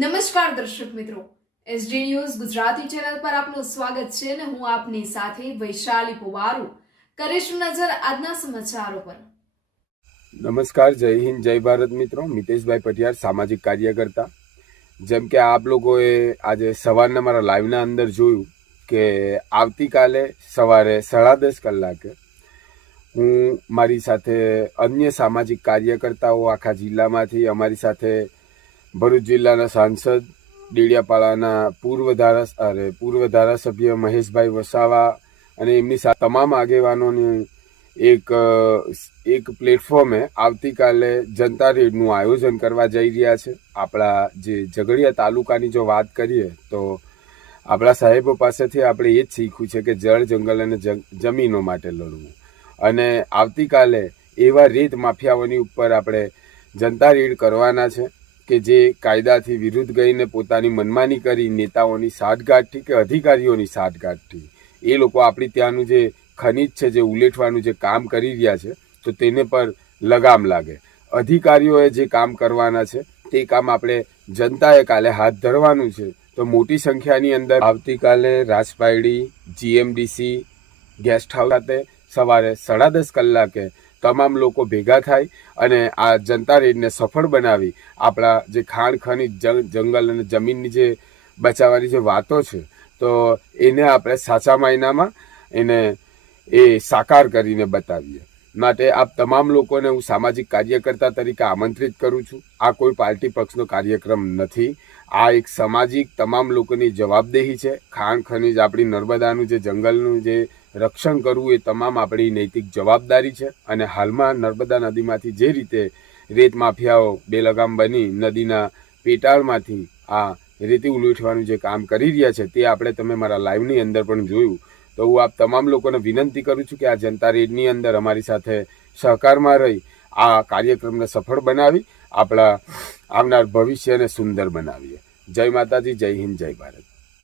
નમસ્કાર દર્શક મિત્રો, એસડી ન્યૂઝ ગુજરાતી ચેનલ પર આપનું સ્વાગત છે અને હું આપની સાથે વૈશાલી પોવારુ કરીશું નજર આજના સમાચારો પર। નમસ્કાર, જય હિન્દ, જય ભારત મિત્રો। મિતેશભાઈ પટિયાર, સામાજિક કાર્યકર્તા। જેમ કે આપ લોકોએ આજે સવારના મારા લાઈવના અંદર જોયું કે આવતીકાલે સવારે 10:30 કલાકે હું મારી સાથે અન્ય સામાજિક કાર્યકર્તાઓ આખા જિલ્લામાંથી અમારી સાથે ભરૂચ જિલ્લાના સાંસદ, ડેડિયાપાડાના પૂર્વ ધારાસભ્ય મહેશભાઈ વસાવા અને એમની સાથે તમામ આગેવાનોની એક પ્લેટફોર્મે આવતીકાલે જનતા રેડનું આયોજન કરવા જઈ રહ્યા છે। આપણા જે ઝઘડિયા તાલુકાની જો વાત કરીએ તો આપણા સાહેબો પાસેથી આપણે એ જ શીખ્યું છે કે જળ, જંગલ અને જમીનો માટે લડવું। અને આવતીકાલે એવા રેત માફિયાઓની ઉપર આપણે જનતા રેડ કરવાના છે કે જે કાયદાથી વિરુદ્ધ ગઈને પોતાની મનમાની કરી નેતાઓની સાઠગાંઠથી કે અધિકારીઓની સાઠગાંઠથી એ લોકો આપણી ત્યાંનું જે ખનીજ છે, જે ઉલેટવાનું જે કામ કરી રહ્યા છે, તો તેને પર લગામ લાગે। અધિકારીઓએ જે કામ કરવાના છે તે કામ આપણે જનતાએ કાલે હાથ ધરવાનું છે। તો મોટી સંખ્યાની અંદર આવતીકાલે રાજપાયડી જીએમડીસી ગેસ્ટ હાઉસ ખાતે સવારે 10:30 કલાકે તમામ લોકો ભેગા થાય અને આ જનતા રેડને સફળ બનાવી આપણા જે ખાણ ખનીજ, જંગલ અને જમીનની જે બચાવવાની જે વાતો છે તો એને આપણે સાચા માયનામાં એને સાકાર કરીને બતાવીએ। માટે આપ તમામ લોકોને હું સામાજિક કાર્યકર્તા તરીકે આમંત્રિત કરું છું। આ કોઈ પાર્ટી પક્ષનો કાર્યક્રમ નથી, આ એક સામાજિક તમામ લોકોની જવાબદેહી છે। ખાણ ખનીજ, આપણી નર્મદાનું જે જંગલનું જે રક્ષણ કરવું એ તમામ આપણી નૈતિક જવાબદારી છે। અને હાલમાં નર્મદા નદીમાંથી જે રીતે રેત માફિયાઓ બેલગામ બની નદીના પેટાળમાંથી આ રેતી ઉલેટવાનું જે કામ કરી રહ્યા છે તે આપણે તમે મારા લાઈવની અંદર પણ જોયું। તો હું આપ તમામ લોકોને વિનંતી કરું છું કે આ જનતા રેડની અંદર અમારી સાથે સહકારમાં રહી આ કાર્યક્રમને સફળ બનાવી આપણા આવનાર ભવિષ્યને સુંદર બનાવીએ। જય માતાજી, જય હિન્દ, જય ભારત।